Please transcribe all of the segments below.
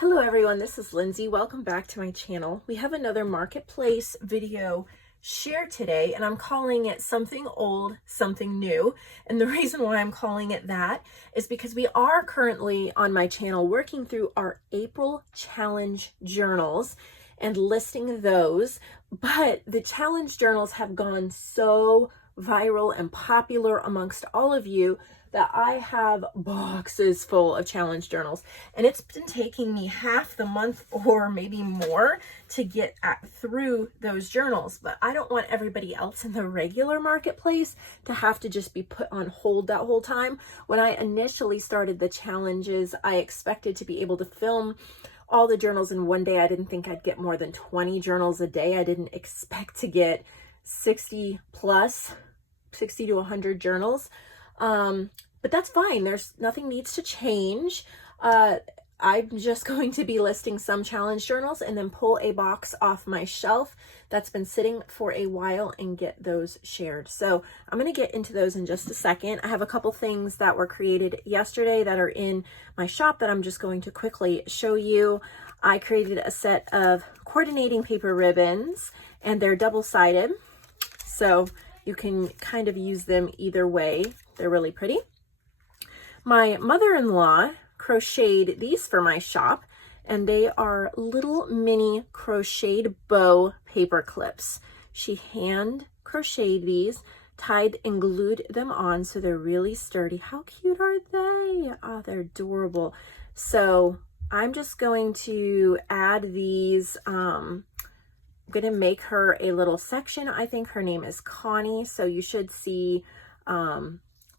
Hello everyone, this is Lindsay. Welcome back to my channel. We have another marketplace video share today, and I'm calling it something old, something new. And the reason why I'm calling it that is because we are currently on my channel working through our April challenge journals and listing those. But the challenge journals have gone so viral and popular amongst all of you that I have boxes full of challenge journals, and it's been taking me half the month or maybe more to get through those journals. But I don't want everybody else in the regular marketplace to have to just be put on hold that whole time. When I initially started the challenges, I expected to be able to film all the journals in one day. I didn't think I'd get more than 20 journals a day. I didn't expect to get 60 to 100 journals. But that's fine. Nothing needs to change. I'm just going to be listing some challenge journals and then pull a box off my shelf that's been sitting for a while and get those shared. So I'm going to get into those in just a second. I have a couple things that were created yesterday that are in my shop that I'm just going to quickly show you. I created a set of coordinating paper ribbons, and they're double-sided, so you can kind of use them either way. They're really pretty. My mother-in-law crocheted these for my shop, and they are little mini crocheted bow paper clips. She hand crocheted these, tied and glued them on, so they're really sturdy. How cute are they? Oh, they're adorable. So I'm just going to add these. I'm going to make her a little section. I think her name is Connie, so you should see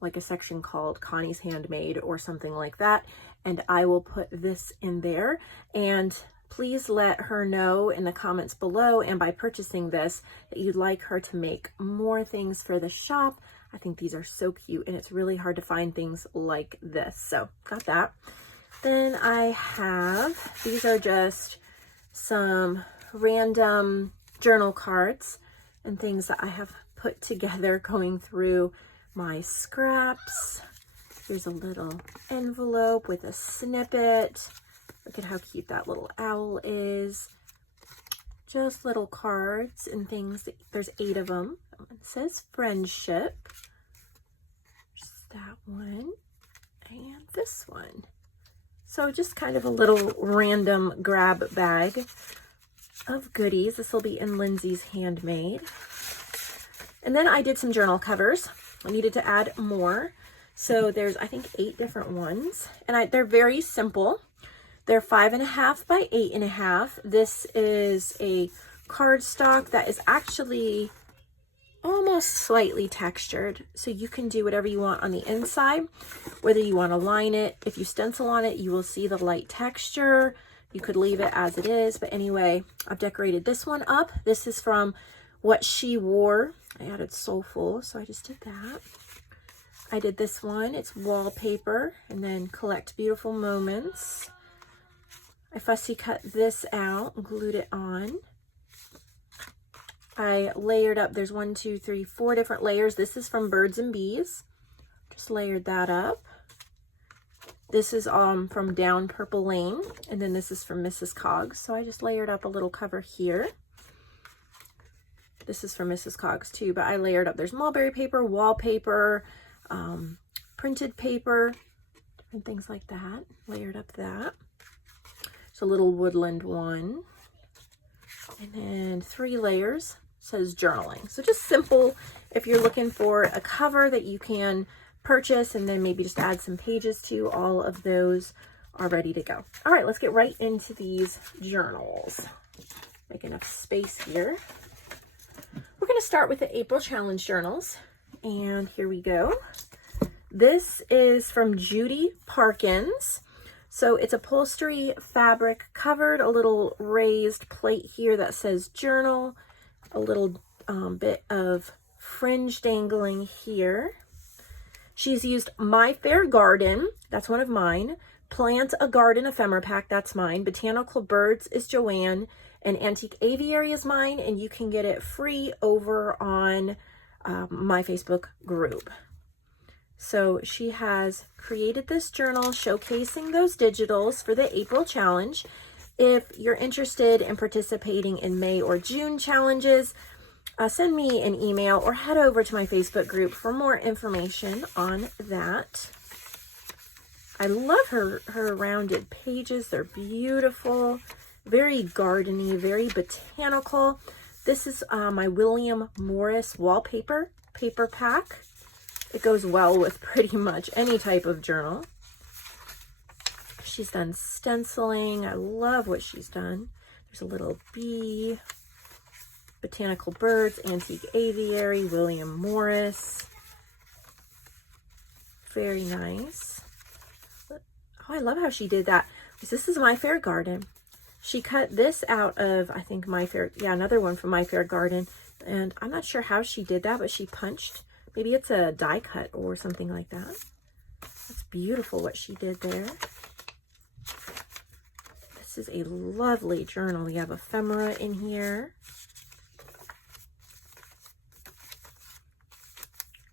like a section called Connie's Handmade or something like that, and I will put this in there. And please let her know in the comments below and by purchasing this that you'd like her to make more things for the shop. I think these are so cute, and it's really hard to find things like this. So got that. Then I have, these are just some random journal cards and things that I have put together going through my scraps. Here's a little envelope with a snippet. Look at how cute that little owl is. Just little cards and things. There's 8 of them. It says friendship. There's that one and this one. So just kind of a little random grab bag of goodies. This will be in Lindsay's Handmade. And then I did some journal covers. I needed to add more. So there's, I think, 8 different ones. And they're very simple. They're 5.5 by 8.5. This is a cardstock that is actually almost slightly textured. So you can do whatever you want on the inside, whether you want to line it. If you stencil on it, you will see the light texture. You could leave it as it is. But anyway, I've decorated this one up. This is from What She Wore. I added Soulful, so I just did that. I did this one. It's wallpaper, and then Collect Beautiful Moments. I fussy cut this out and glued it on. I layered up. There's 1, 2, 3, 4 different layers. This is from Birds and Bees. Just layered that up. This is from Down Purple Lane, and then this is from Mrs. Coggs. So I just layered up a little cover here. This is from Mrs. Coggs too, but I layered up. There's mulberry paper, wallpaper, printed paper, and things like that. Layered up that. It's a little woodland one. And then 3 layers. Says journaling. So just simple if you're looking for a cover that you can purchase and then maybe just add some pages to. All of those are ready to go. All right, let's get right into these journals. Make enough space here. We're going to start with the April challenge journals, and here we go. This is from Judy Parkins. So it's upholstery fabric covered, a little raised plate here that says journal, a little bit of fringe dangling here. She's used My Fair Garden, that's one of mine, Plant a Garden ephemera pack, that's mine, Botanical Birds is Joanne, and Antique Aviary is mine, and you can get it free over on my Facebook group. So she has created this journal showcasing those digitals for the April challenge. If you're interested in participating in May or June challenges, send me an email or head over to my Facebook group for more information on that. I love her rounded pages. They're beautiful, very gardeny, very botanical. This is my William Morris wallpaper paper pack. It goes well with pretty much any type of journal. She's done stenciling. I love what she's done. There's a little bee, botanical birds, antique aviary, William Morris. Very nice. Oh, I love how she did that. This is My Fair Garden. She cut this out of, I think, another one from My Fair Garden. And I'm not sure how she did that, but she punched. Maybe it's a die cut or something like that. That's beautiful what she did there. This is a lovely journal. We have ephemera in here.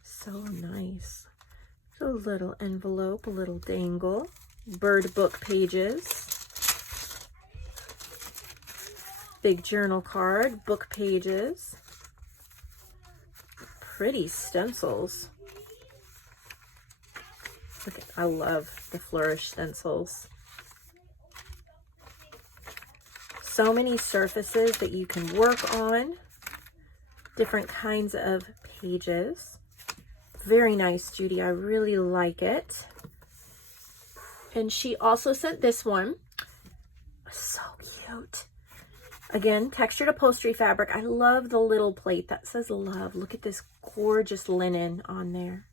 So nice. A little envelope, a little dangle. Bird book pages. Big journal card, book pages. Pretty stencils. Look at, I love the Flourish stencils. So many surfaces that you can work on. Different kinds of pages. Very nice, Judy. I really like it. And she also sent this one. So cute. Again, textured upholstery fabric. I love the little plate that says love. Look at this gorgeous linen on there.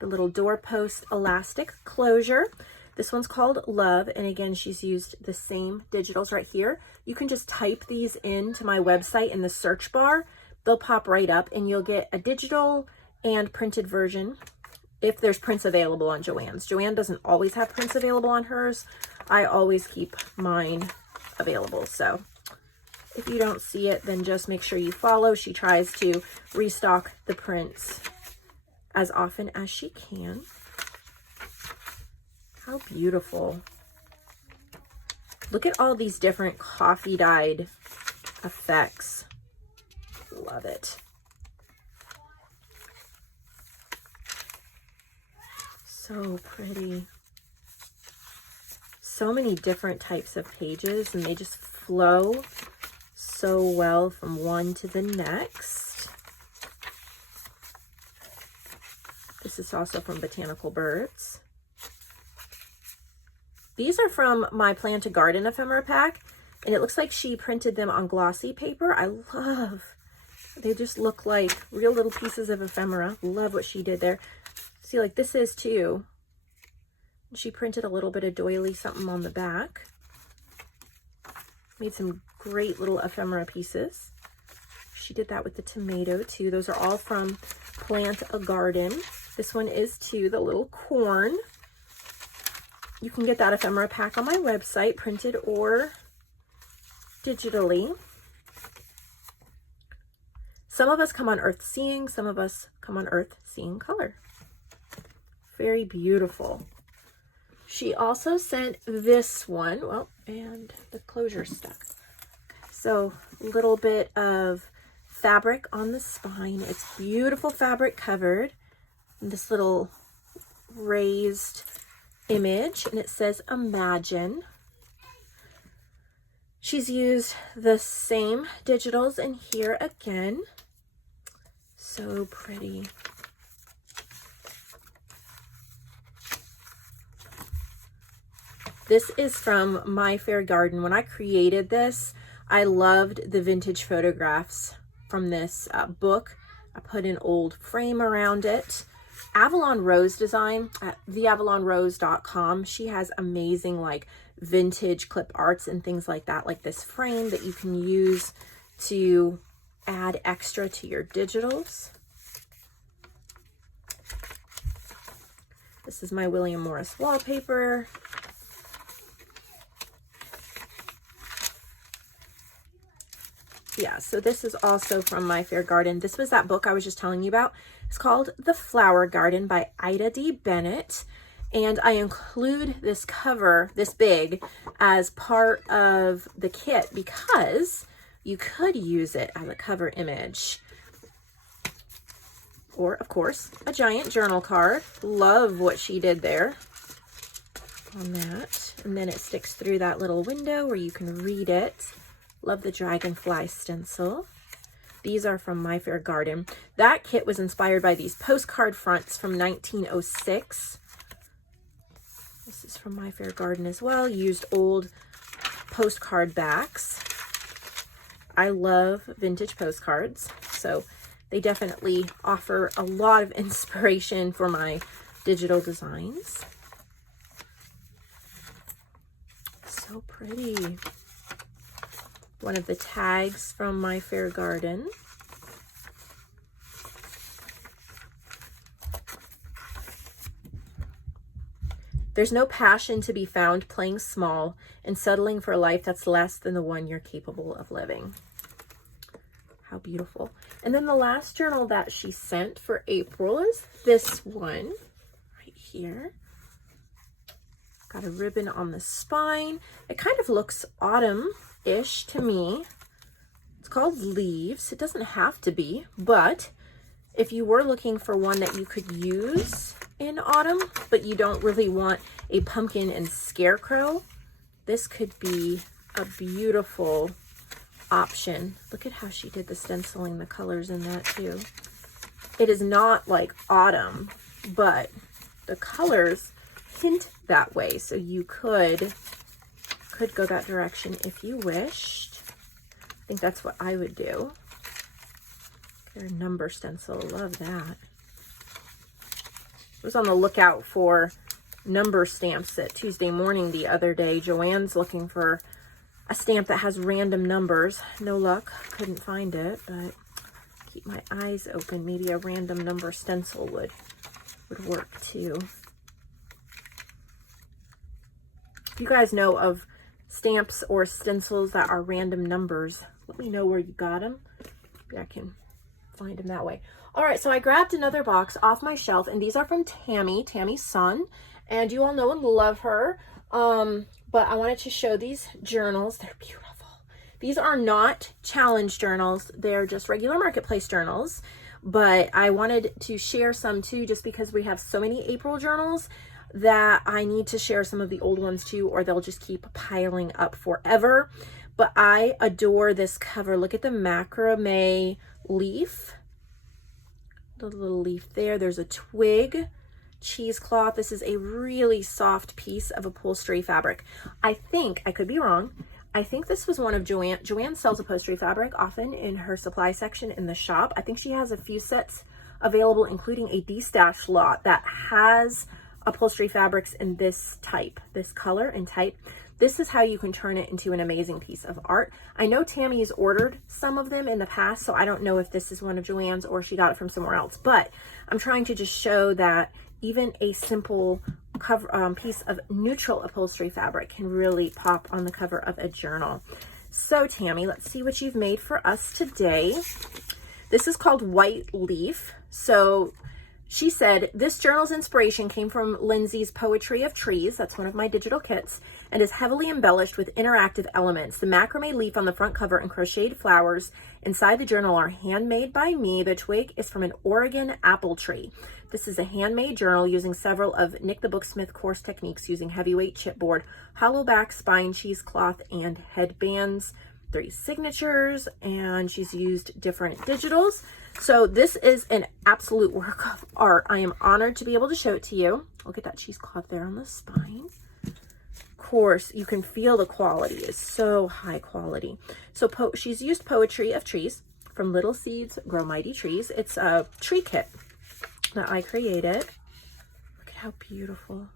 The little doorpost elastic closure. This one's called Love. And again, she's used the same digitals right here. You can just type these into my website in the search bar. They'll pop right up and you'll get a digital and printed version if there's prints available on Joann's. Joann doesn't always have prints available on hers. I always keep mine available. So if you don't see it, then just make sure you follow. She tries to restock the prints as often as she can. How beautiful. Look at all these different coffee dyed effects. Love it. So pretty. So many different types of pages, and they just flow so well from one to the next. This is also from Botanical Birds. These are from my Plan to Garden ephemera pack, and it looks like she printed them on glossy paper. I love, they just look like real little pieces of ephemera. Love what she did there. See, like this is too. She printed a little bit of doily something on the back. Made some great little ephemera pieces. She did that with the tomato too. Those are all from Plant a Garden. This one is too, the little corn. You can get that ephemera pack on my website, printed or digitally. Some of us come on earth seeing, some of us come on earth seeing color. Very beautiful. She also sent this one, well, and the closure stuck. So a little bit of fabric on the spine. It's beautiful fabric covered. This little raised image, and it says Imagine. She's used the same digitals in here again. So pretty. This is from My Fair Garden. When I created this, I loved the vintage photographs from this book. I put an old frame around it. Avalon Rose Design at theavalonrose.com. She has amazing like vintage clip arts and things like that, like this frame that you can use to add extra to your digitals. This is my William Morris wallpaper. Yeah, so this is also from My Fair Garden. This was that book I was just telling you about It's called The Flower Garden by Ida D. Bennett. And I include this cover, this big, as part of the kit because you could use it as a cover image. Or, of course, a giant journal card. Love what she did there on that. And then it sticks through that little window where you can read it. Love the dragonfly stencil. These are from My Fair Garden. That kit was inspired by these postcard fronts from 1906. This is from My Fair Garden as well. Used old postcard backs. I love vintage postcards, so they definitely offer a lot of inspiration for my digital designs. So pretty. One of the tags from My Fair Garden. There's no passion to be found playing small and settling for a life that's less than the one you're capable of living. How beautiful. And then the last journal that she sent for April is this one right here. Got a ribbon on the spine. It kind of looks autumn-ish to me. It's called Leaves. It doesn't have to be, but if you were looking for one that you could use in autumn, but you don't really want a pumpkin and scarecrow, this could be a beautiful option. Look at how she did the stenciling, the colors in that too. It is not like autumn, but the colors hint that way, so you could go that direction if you wished. I think that's what I would do. Their number stencil, love that. I was on the lookout for number stamps at Tuesday Morning the other day. Joanne's looking for a stamp that has random numbers. No luck, couldn't find it, but keep my eyes open. Maybe a random number stencil would work too. If you guys know of stamps or stencils that are random numbers, let me know where you got them. Maybe I can find them that way. All right, so I grabbed another box off my shelf, and these are from Tammy Sun, and you all know and love her. But I wanted to show these journals. They're beautiful. These are not challenge journals. They're just regular marketplace journals, but I wanted to share some too, just because we have so many April journals that I need to share some of the old ones too, or they'll just keep piling up forever. But I adore this cover. Look at the macrame leaf. The little leaf there. There's a twig cheesecloth. This is a really soft piece of upholstery fabric. I think, I could be wrong, I think this was one of Joanne sells upholstery fabric often in her supply section in the shop. I think she has a few sets available, including a D-stash lot that has upholstery fabrics in this type, this color and type. This is how you can turn it into an amazing piece of art. I know Tammy's ordered some of them in the past, so I don't know if this is one of Joanne's or she got it from somewhere else, but I'm trying to just show that even a simple cover piece of neutral upholstery fabric can really pop on the cover of a journal. So Tammy, let's see what you've made for us today. This is called White Leaf. So she said, this journal's inspiration came from Lindsay's Poetry of Trees. That's one of my digital kits, and is heavily embellished with interactive elements. The macrame leaf on the front cover and crocheted flowers inside the journal are handmade by me. The twig is from an Oregon apple tree. This is a handmade journal using several of Nick the Booksmith course techniques, using heavyweight chipboard, hollow back, spine cheesecloth, and headbands. 3 signatures, and she's used different digitals. So this is an absolute work of art. I am honored to be able to show it to you. Look at that cheesecloth there on the spine. Of course, you can feel the quality is so high quality. So she's used Poetry of Trees, from Little Seeds Grow Mighty Trees. It's a tree kit that I created. Look at how beautiful.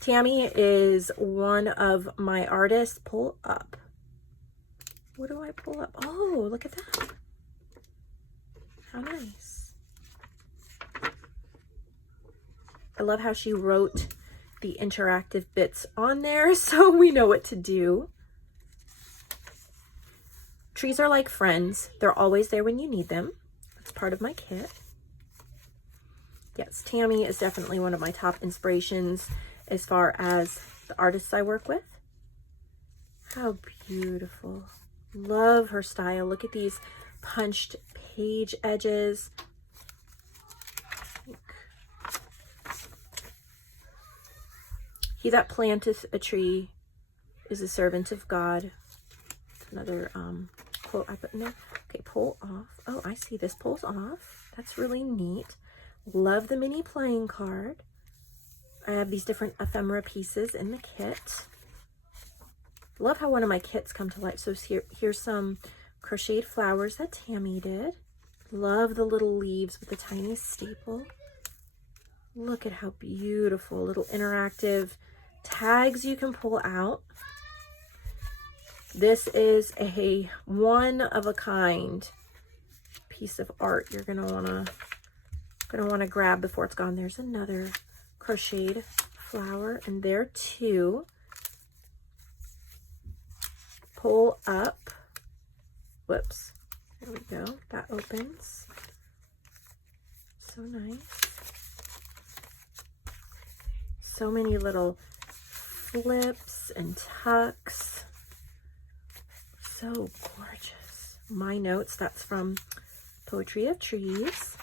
Tammy is one of my artists. Pull up. What do I pull up? Oh, look at that. How nice. I love how she wrote the interactive bits on there so we know what to do. Trees are like friends. They're always there when you need them. That's part of my kit. Yes, Tammy is definitely one of my top inspirations as far as the artists I work with. How beautiful. Love her style. Look at these punched page edges. He that planteth a tree is a servant of God. Another quote I put in there. Okay, pull off. Oh, I see this pulls off. That's really neat. Love the mini playing card. I have these different ephemera pieces in the kit. Love how one of my kits come to life. So here's some crocheted flowers that Tammy did. Love the little leaves with the tiny staple. Look at how beautiful. Little interactive tags you can pull out. This is a one-of-a-kind piece of art you're gonna wanna grab before it's gone. There's another crocheted flower, and there too. Pull up. Whoops. There we go. That opens. So nice. So many little flips and tucks. So gorgeous. My notes, that's from Poetry of Trees.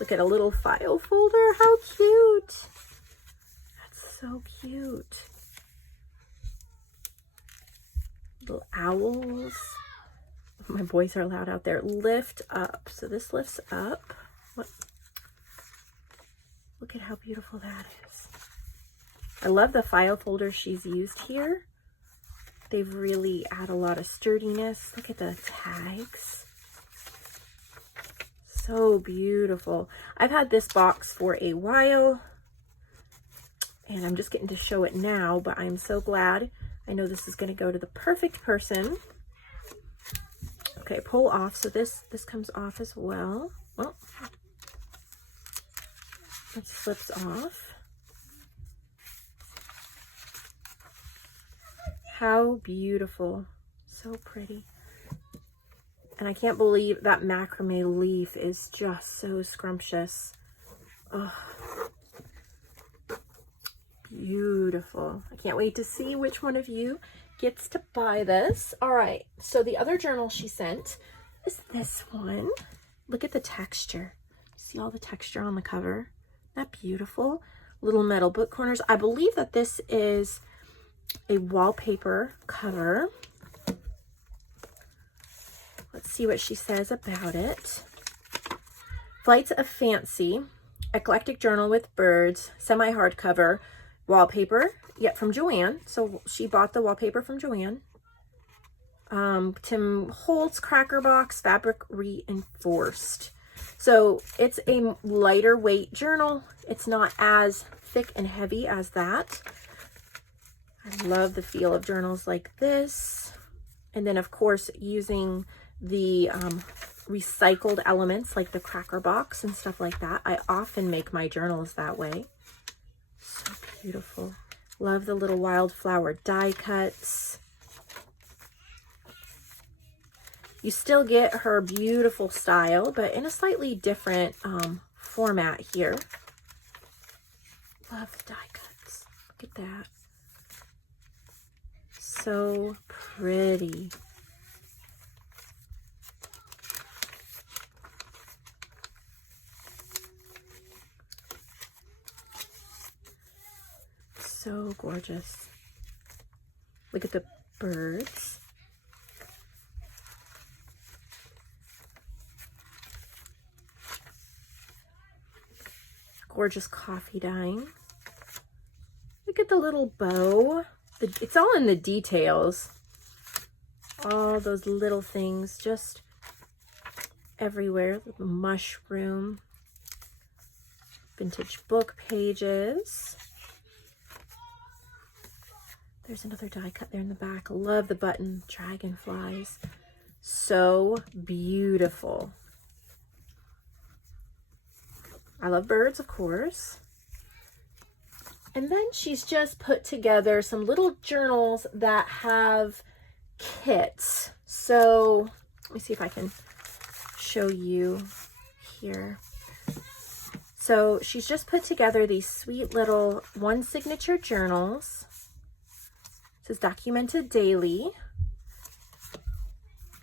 Look at a little file folder. How cute. That's so cute. Little owls. My boys are loud out there. Lift up. So this lifts up. What? Look at how beautiful that is. I love the file folder she's used here. They've really add a lot of sturdiness. Look at the tags. So beautiful. I've had this box for a while and I'm just getting to show it now, but I'm so glad. I know this is going to go to the perfect person. Okay, pull off. So this comes off as well. Well, it slips off. How beautiful. So pretty. And I can't believe that macrame leaf is just so scrumptious. Oh, beautiful. I can't wait to see which one of you gets to buy this. All right, so the other journal she sent is this one. Look at the texture. See all the texture on the cover? Isn't that beautiful? Little metal book corners. I believe that this is a wallpaper cover. Let's see what she says about it. Flights of Fancy, eclectic journal with birds, semi-hardcover, wallpaper, yet from Joanne. So she bought the wallpaper from Joanne. Tim Holtz cracker box, fabric reinforced. So it's a lighter weight journal. It's not as thick and heavy as that. I love the feel of journals like this. And then of course using the recycled elements like the cracker box and stuff like that. I often make my journals that way. So beautiful. Love the little wildflower die cuts. You still get her beautiful style, but in a slightly different format here. Love the die cuts. Look at that. So pretty. So gorgeous. Look at the birds. Gorgeous coffee dyeing. Look at the little bow. It's all in the details. All those little things just everywhere. The mushroom. Vintage book pages. There's another die cut there in the back. Love the button dragonflies. So beautiful. I love birds, of course. And then she's just put together some little journals that have kits. So let me see if I can show you. here. So she's just put together these sweet little one signature journals. It says documented daily.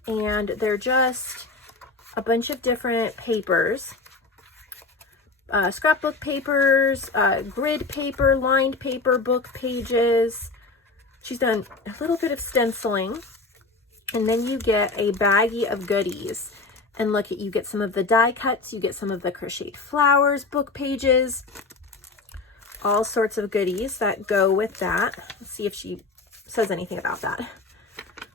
And they're just a bunch of different papers. Scrapbook papers, grid paper, lined paper, book pages. She's done a little bit of stenciling. And then you get a baggie of goodies. And look, you get some of the die cuts, you get some of the crocheted flowers, book pages, all sorts of goodies that go with that. Let's see if she says anything about that.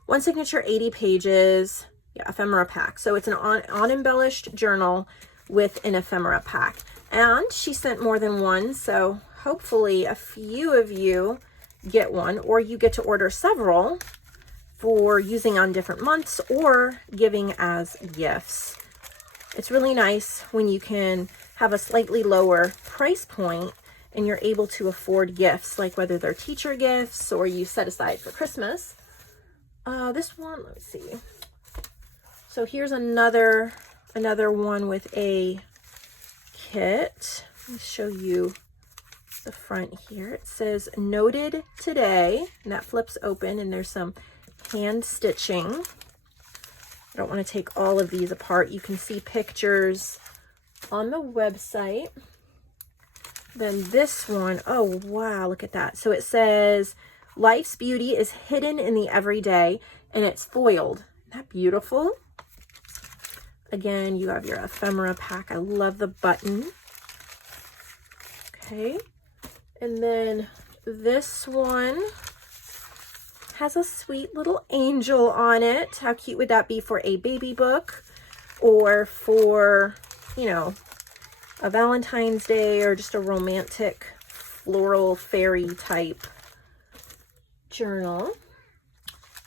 One signature, 80 pages, yeah, ephemera pack. So it's an unembellished journal with an ephemera pack. And she sent more than one, so hopefully a few of you get one, or you get to order several for using on different months or giving as gifts. It's really nice when you can have a slightly lower price point and you're able to afford gifts, like whether they're teacher gifts or you set aside for Christmas. This one, let me see. So here's another one with a kit. Let me show you the front here. It says noted today, and that flips open and there's some hand stitching. I don't want to take all of these apart. You can see pictures on the website. Then this one, oh wow, look at that. So it says life's beauty is hidden in the everyday, and it's foiled. Isn't that beautiful? Again, you have your ephemera pack. I love the button. Okay, and then this one has a sweet little angel on it. How cute would that be for a baby book or for, you know, a Valentine's Day or just a romantic floral fairy type journal.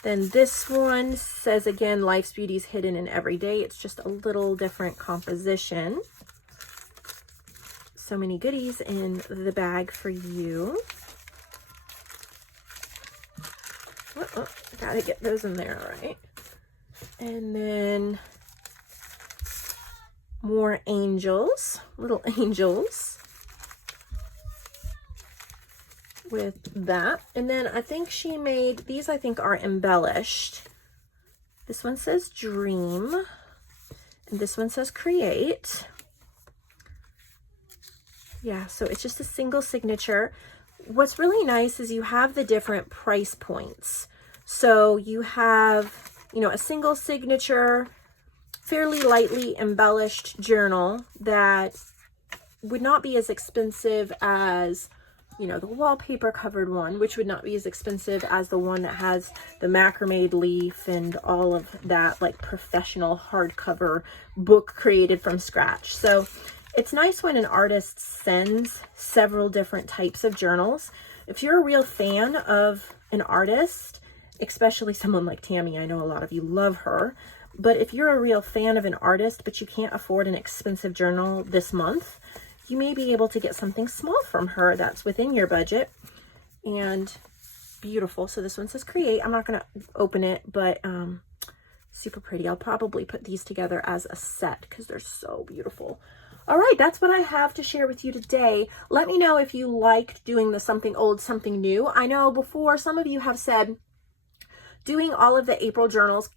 Then this one says again, life's beauty is hidden in every day. It's just a little different composition. So many goodies in the bag for you. Oh, gotta get those in there, all right. And then more angels, little angels with that. And then I think she made, these I think are embellished. This one says dream, and this one says create. Yeah, so it's just a single signature. What's really nice is you have the different price points. So you have, you know, a single signature, fairly lightly embellished journal that would not be as expensive as, you know, the wallpaper covered one, which would not be as expensive as the one that has the macrame leaf and all of that, like professional hardcover book created from scratch. So it's nice when an artist sends several different types of journals. If you're a real fan of an artist, especially someone like Tammy, I know a lot of you love her, but if you're a real fan of an artist, but you can't afford an expensive journal this month, you may be able to get something small from her that's within your budget and beautiful. So this one says create. I'm not going to open it, but super pretty. I'll probably put these together as a set because they're so beautiful. All right, that's what I have to share with you today. Let me know if you liked doing the something old, something new. I know before some of you have said doing all of the April journals,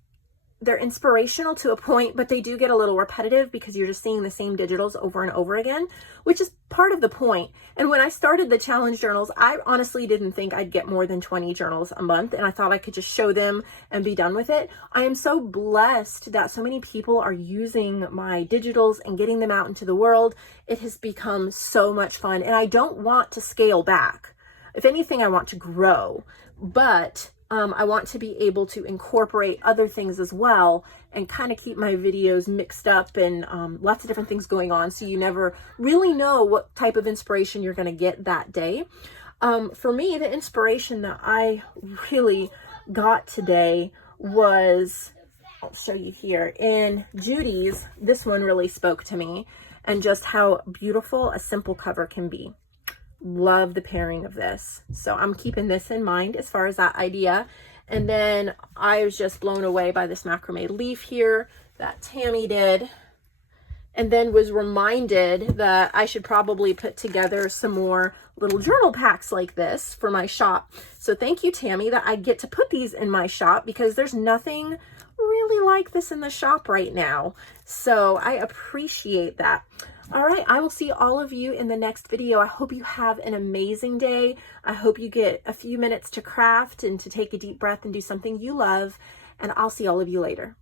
they're inspirational to a point, but they do get a little repetitive because you're just seeing the same digitals over and over again, which is part of the point. And when I started the challenge journals, I honestly didn't think I'd get more than 20 journals a month, and I thought I could just show them and be done with it. I am so blessed that so many people are using my digitals and getting them out into the world. It has become so much fun, and I don't want to scale back. If anything, I want to grow, but I want to be able to incorporate other things as well and kind of keep my videos mixed up and lots of different things going on, so you never really know what type of inspiration you're going to get that day. For me, the inspiration that I really got today was, I'll show you here, in Judy's. This one really spoke to me, and just how beautiful a simple cover can be. Love the pairing of this. So I'm keeping this in mind as far as that idea. And then I was just blown away by this macrame leaf here that Tammy did. and then was reminded that I should probably put together some more little journal packs like this for my shop. So thank you, Tammy, that I get to put these in my shop, because there's nothing really like this in the shop right now. So I appreciate that. All right, I will see all of you in the next video. I hope you have an amazing day. I hope you get a few minutes to craft and to take a deep breath and do something you love. And I'll see all of you later.